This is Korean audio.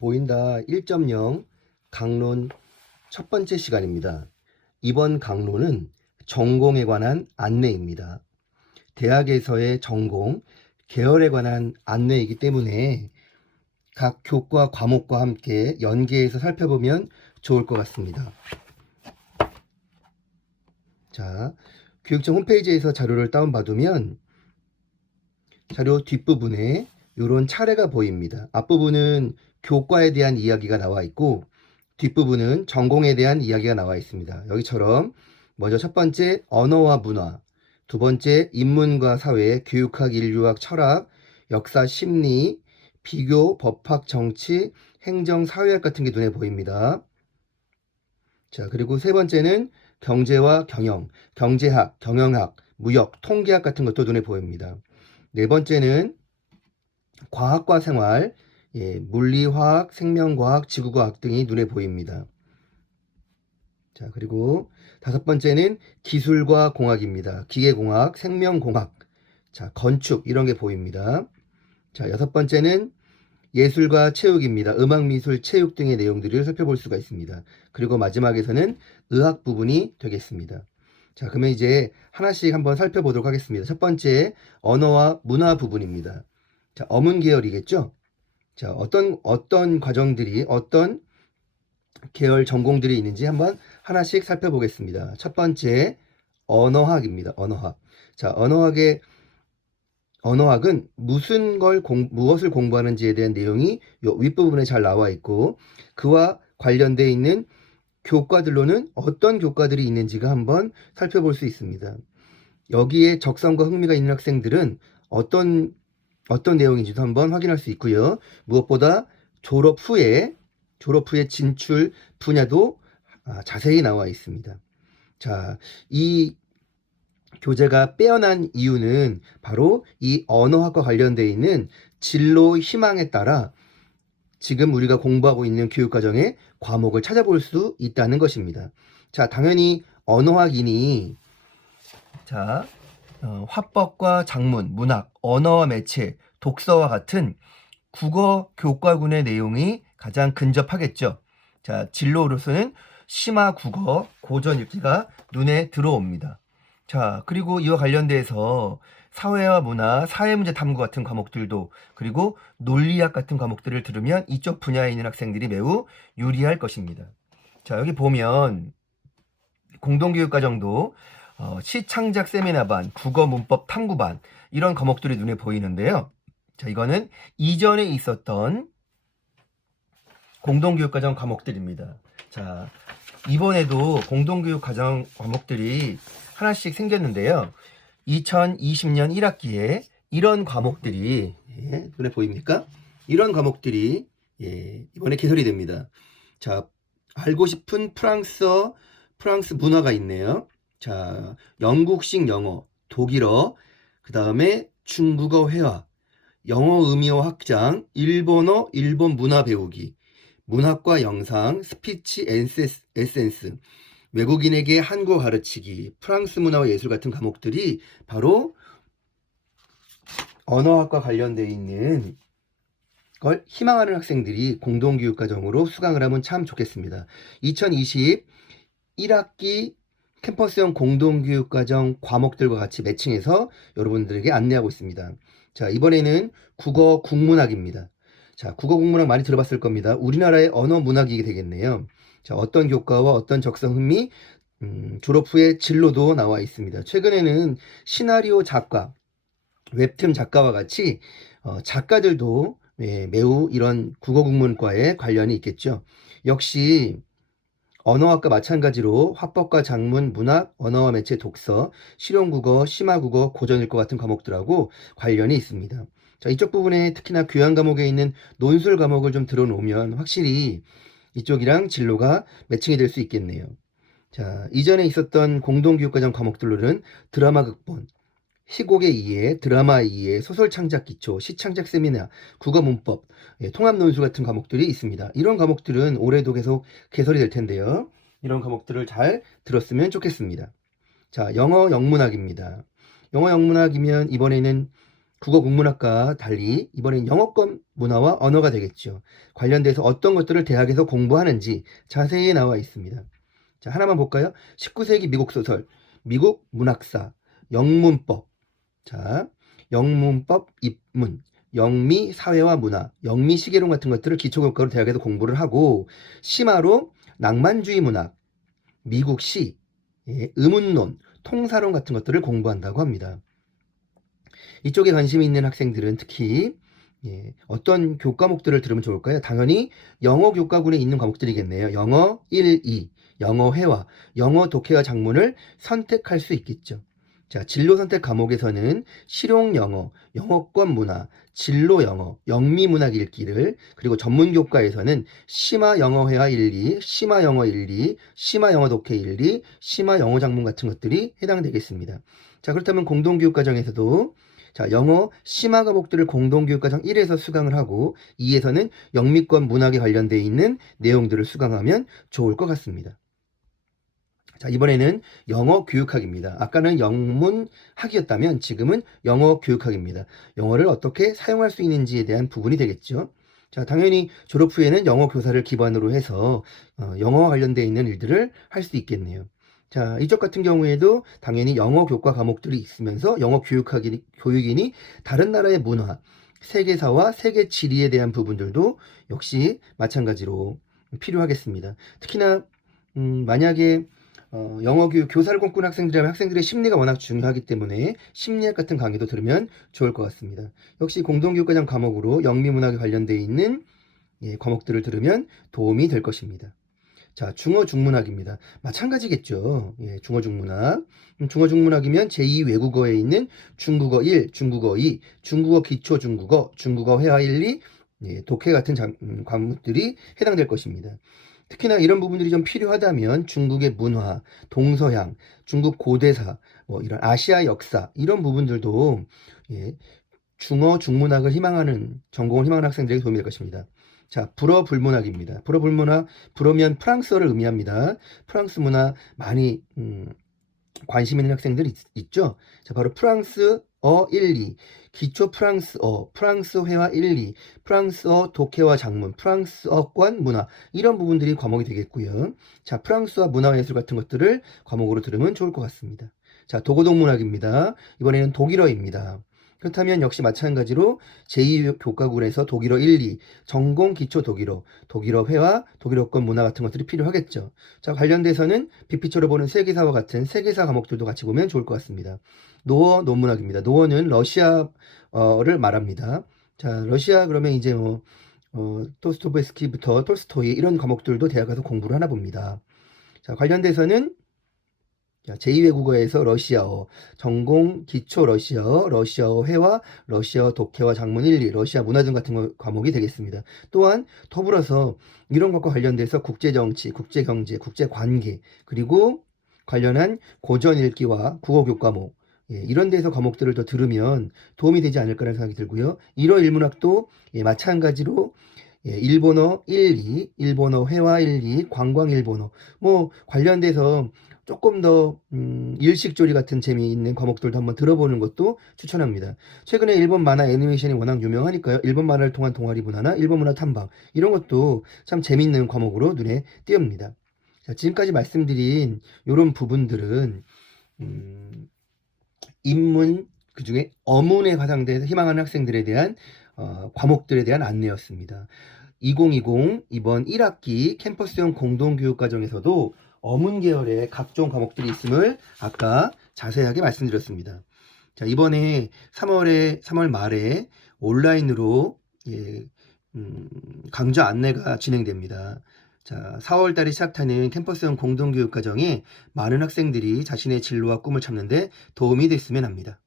보인다 1.0 강론 첫 번째 시간입니다. 이번 강론은 전공에 관한 안내입니다. 대학에서의 전공, 계열에 관한 안내이기 때문에 각 교과 과목과 함께 연계해서 살펴보면 좋을 것 같습니다. 자, 교육청 홈페이지에서 자료를 다운받으면 자료 뒷부분에 이런 차례가 보입니다. 앞부분은 교과에 대한 이야기가 나와 있고 뒷부분은 전공에 대한 이야기가 나와 있습니다. 여기처럼 먼저 첫 번째 언어와 문화, 두 번째 인문과 사회, 교육학, 인류학, 철학, 역사, 심리, 비교, 법학, 정치, 행정, 사회학 같은 게 눈에 보입니다. 자, 그리고 세 번째는 경제와 경영, 경제학, 경영학, 무역, 통계학 같은 것도 눈에 보입니다. 네 번째는 과학과 생활, 물리화학, 생명과학, 지구과학 등이 눈에 보입니다. 자, 그리고 다섯 번째는 기술과 공학입니다. 기계공학, 생명공학, 자, 건축 이런 게 보입니다. 자, 여섯 번째는 예술과 체육입니다. 음악, 미술, 체육 등의 내용들을 살펴볼 수가 있습니다. 그리고 마지막에서는 의학 부분이 되겠습니다. 자, 그러면 이제 하나씩 한번 살펴보도록 하겠습니다. 첫 번째, 언어와 문화 부분입니다. 자, 어문 계열이겠죠? 자, 어떤 과정들이, 어떤 계열 전공들이 있는지 한번 하나씩 살펴보겠습니다. 첫 번째, 언어학입니다. 언어학. 자, 언어학은 무엇을 공부하는지에 대한 내용이 요 윗부분에 잘 나와 있고, 그와 관련되어 있는 교과들로는 어떤 교과들이 있는지가 한번 살펴볼 수 있습니다. 여기에 적성과 흥미가 있는 학생들은 어떤 내용인지도 한번 확인할 수 있고요. 무엇보다 졸업 후에 진출 분야도 자세히 나와 있습니다. 자, 이 교재가 빼어난 이유는 바로 이 언어학과 관련되어 있는 진로 희망에 따라 지금 우리가 공부하고 있는 교육과정의 과목을 찾아볼 수 있다는 것입니다. 자, 당연히 언어학이니 자, 화법과 작문, 문학, 언어와 매체, 독서와 같은 국어 교과군의 내용이 가장 근접하겠죠. 자, 진로로서는 심화 국어, 고전 읽기가 눈에 들어옵니다. 자, 그리고 이와 관련돼서 사회와 문화, 사회문제 탐구 같은 과목들도, 그리고 논리학 같은 과목들을 들으면 이쪽 분야에 있는 학생들이 매우 유리할 것입니다. 자, 여기 보면 공동교육과정도 시창작 세미나반, 국어 문법 탐구반 이런 과목들이 눈에 보이는데요. 자, 이거는 이전에 있었던 공동교육과정 과목들입니다. 자, 이번에도 공동교육과정 과목들이 하나씩 생겼는데요. 2020년 1학기에 이런 과목들이 눈에 보입니까? 이런 과목들이 이번에 개설이 됩니다. 자, 알고 싶은 프랑스 문화가 있네요. 자, 영국식 영어, 독일어, 그 다음에 중국어 회화, 영어 의미어 확장, 일본어, 일본 문화 배우기, 문학과 영상, 스피치 에센스, 외국인에게 한국어 가르치기, 프랑스 문화와 예술 같은 과목들이 바로 언어학과 관련되어 있는 걸 희망하는 학생들이 공동교육과정으로 수강을 하면 참 좋겠습니다. 2020 1학기 캠퍼스형 공동교육과정 과목들과 같이 매칭해서 여러분들에게 안내하고 있습니다. 자, 이번에는 국어 국문학입니다. 자, 국어 국문학 많이 들어봤을 겁니다. 우리나라의 언어 문학이 되겠네요. 자, 어떤 교과와 어떤 적성 흥미, 졸업 후에 진로도 나와 있습니다. 최근에는 시나리오 작가, 웹툰 작가와 같이 작가들도 매우 이런 국어 국문과에 관련이 있겠죠. 역시 언어학과 마찬가지로 화법과 작문, 문학, 언어와 매체, 독서, 실용국어, 심화국어, 고전일과 같은 과목들하고 관련이 있습니다. 자, 이쪽 부분에 특히나 교양 과목에 있는 논술 과목을 좀 들어놓으면 확실히 이쪽이랑 진로가 매칭이 될 수 있겠네요. 자, 이전에 있었던 공동교육과정 과목들로는 드라마 극본, 희곡의 이해, 드라마 이해, 소설 창작 기초, 시창작 세미나, 국어 문법, 통합 논술 같은 과목들이 있습니다. 이런 과목들은 올해도 계속 개설이 될 텐데요. 이런 과목들을 잘 들었으면 좋겠습니다. 자, 영어 영문학입니다. 영어 영문학이면 이번에는 국어 국문학과 달리 이번엔 영어권 문화와 언어가 되겠죠. 관련돼서 어떤 것들을 대학에서 공부하는지 자세히 나와 있습니다. 자, 하나만 볼까요? 19세기 미국 소설, 미국 문학사, 영문법. 자, 영문법 입문, 영미 사회와 문화, 영미 시계론 같은 것들을 기초교과로 대학에서 공부를 하고, 심화로 낭만주의 문학, 미국 시, 예, 의문론, 통사론 같은 것들을 공부한다고 합니다. 이쪽에 관심이 있는 학생들은 특히 예, 어떤 교과목들을 들으면 좋을까요? 당연히 영어 교과군에 있는 과목들이겠네요. 영어 1, 2, 영어 회화, 영어 독해와 작문을 선택할 수 있겠죠. 자, 진로 선택 과목에서는 실용 영어, 영어권 문화, 진로 영어, 영미 문학 읽기를, 그리고 전문 교과에서는 심화 영어 회화 1, 2, 심화 영어 1, 2, 심화 영어 독해 1, 2, 심화 영어 작문 같은 것들이 해당되겠습니다. 자, 그렇다면 공동교육과정에서도 자, 영어 심화 과목들을 공동교육과정 1에서 수강을 하고 2에서는 영미권 문학에 관련되어 있는 내용들을 수강하면 좋을 것 같습니다. 자, 이번에는 영어 교육학입니다. 아까는 영문학이었다면 지금은 영어 교육학입니다. 영어를 어떻게 사용할 수 있는지에 대한 부분이 되겠죠. 자, 당연히 졸업 후에는 영어 교사를 기반으로 해서 영어와 관련되어 있는 일들을 할 수 있겠네요. 자, 이쪽 같은 경우에도 당연히 영어 교과 과목들이 있으면서 영어 교육인이 다른 나라의 문화, 세계사와 세계 지리에 대한 부분들도 역시 마찬가지로 필요하겠습니다. 특히나 만약에 영어 교사를 꿈꾸는 학생들이라면 학생들의 심리가 워낙 중요하기 때문에 심리학 같은 강의도 들으면 좋을 것 같습니다. 역시 공동교육과정 과목으로 영미문학에 관련되어 있는 과목들을 들으면 도움이 될 것입니다. 자, 중어 중문학입니다. 마찬가지겠죠. 예, 중어 중문학. 중어 중문학이면 제2 외국어에 있는 중국어 1, 중국어 2, 중국어 기초 중국어, 중국어 회화 1, 2, 예, 독해 같은 과목들이 해당될 것입니다. 특히나 이런 부분들이 좀 필요하다면 중국의 문화, 동서양, 중국 고대사, 뭐 이런 아시아 역사 이런 부분들도 예, 중어 중문학을 희망하는 전공을 희망하는 학생들에게 도움이 될 것입니다. 자, 불어 불문학입니다. 불어 불문학, 불어면 프랑스어를 의미합니다. 프랑스 문화 많이 관심 있는 학생들 있죠? 자, 바로 프랑스어 1, 2, 기초 프랑스어, 프랑스 회화 1, 2, 프랑스어 독해와 작문, 프랑스어권 문화 이런 부분들이 과목이 되겠고요. 자, 프랑스와 문화예술 같은 것들을 과목으로 들으면 좋을 것 같습니다. 자, 도고동문학입니다. 이번에는 독일어입니다. 그렇다면 역시 마찬가지로 제2교과군에서 독일어 1, 2, 전공 기초 독일어, 독일어 회화, 독일어권 문화 같은 것들이 필요하겠죠. 자, 관련돼서는 빅피처로 보는 세계사와 같은 세계사 과목들도 같이 보면 좋을 것 같습니다. 노어 논문학입니다. 노어는 러시아를 말합니다. 자, 러시아 그러면 이제 토스토베스키부터 톨스토이 이런 과목들도 대학 가서 공부를 하나 봅니다. 자, 관련돼서는 제2외국어에서 러시아어, 전공 기초 러시아어, 러시아어 회화, 러시아어 독해와 작문 1, 2, 러시아 문화 등 같은 과목이 되겠습니다. 또한 더불어서 이런 것과 관련돼서 국제정치, 국제경제, 국제관계, 그리고 관련한 고전 읽기와 국어 교과목, 예, 이런 데서 과목들을 더 들으면 도움이 되지 않을까라는 생각이 들고요. 1어 일문학도 예, 마찬가지로 예, 일본어 1, 2, 일본어 회화 1, 2, 관광 일본어 뭐 관련돼서 조금 더 일식조리 같은 재미있는 과목들도 한번 들어보는 것도 추천합니다. 최근에 일본 만화 애니메이션이 워낙 유명하니까요. 일본 만화를 통한 동아리 문화나 일본 문화 탐방 이런 것도 참 재미있는 과목으로 눈에 띄옵니다. 자, 지금까지 말씀드린 이런 부분들은 인문 그중에 어문에 화상돼서 희망하는 학생들에 대한 과목들에 대한 안내였습니다. 2020 이번 1학기 캠퍼스형 공동교육과정에서도 어문 계열의 각종 과목들이 있음을 아까 자세하게 말씀드렸습니다. 자, 이번에 3월 말에 온라인으로 강좌 안내가 진행됩니다. 자, 4월 달에 시작하는 캠퍼스형 공동교육과정에 많은 학생들이 자신의 진로와 꿈을 찾는데 도움이 됐으면 합니다.